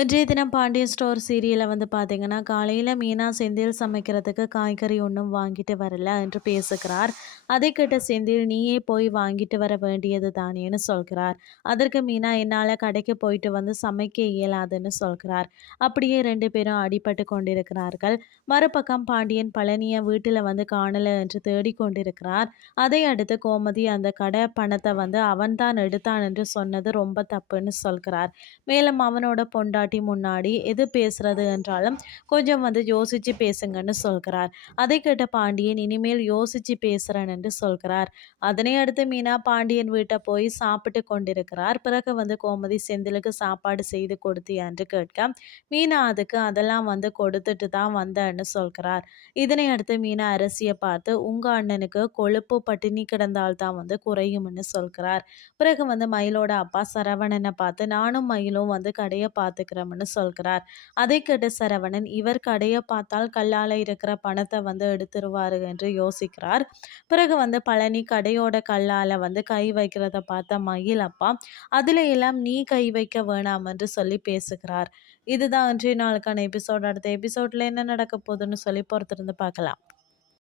இன்றைய தினம் பாண்டியன் ஸ்டோர் சீரியலில் வந்து பார்த்தீங்கன்னா காலையில் மீனா செந்தில் சமைக்கிறதுக்கு காய்கறி ஒன்றும் வாங்கிட்டு வரல என்று பேசுகிறார். அதை கேட்ட செந்தில் நீயே போய் வாங்கிட்டு வர வேண்டியது தானேன்னு சொல்கிறார். அதற்கு மீனா என்னால் கடைக்கு போயிட்டு வந்து சமைக்க இயலாதுன்னு சொல்கிறார். அப்படியே ரெண்டு பேரும் அடிபட்டு கொண்டிருக்கிறார்கள். மறுபக்கம் பாண்டியன் பழனியை வீட்டில் வந்து காணலை என்று தேடிக்கொண்டிருக்கிறார் அதை அடுத்து கோமதி அந்த கடை பணத்தை வந்து அவன்தான் எடுத்தான் என்று சொன்னது ரொம்ப தப்புன்னு சொல்கிறார். மேலும் அவனோட பொண்டா பொண்டாட்டி முன்னாடி எது பேசுறது என்றாலும் கொஞ்சம் வந்து யோசிச்சு பேசுங்கன்னு சொல்கிறார். அதை கேட்ட பாண்டியன் இனிமேல் யோசிச்சு பேசுறேன் என்று சொல்கிறார். அதனை அடுத்து மீனா பாண்டியன் வீட்டை போய் சாப்பிட்டு கொண்டிருக்கிறார். பிறகு வந்து கோமதி செந்திலுக்கு சாப்பாடு செய்து கொடுத்து என்று கேட்க மீனா அதுக்கு அதெல்லாம் வந்து கொடுத்துட்டு தான் வந்தேன்னு சொல்கிறார். இதனை அடுத்து மீனா அரசியை பார்த்து உங்க அண்ணனுக்கு கொழுப்பு பட்டினி கிடந்தால் தான் வந்து குறையும்னு சொல்கிறார். பிறகு வந்து மயிலோட அப்பா சரவணனை பார்த்து நானும் மயிலும் வந்து கடையை பார்த்து பார்த்துக்கிறோம்னு சொல்கிறார். அதை கேட்ட சரவணன் இவர் கடையை பார்த்தால் கல்லால் இருக்கிற பணத்தை வந்து எடுத்துருவாரு என்று யோசிக்கிறார். பிறகு வந்து பழனி கடையோட கல்லால் வந்து கை வைக்கிறத பார்த்த மயில் அப்பா அதில் எல்லாம் நீ கை வைக்க வேணாம் என்று சொல்லி பேசுகிறார். இதுதான் இன்றைய நாளுக்கான எபிசோட். அடுத்த எபிசோடில் என்ன நடக்க போகுதுன்னு சொல்லி பொறுத்திருந்து பார்க்கலாம்.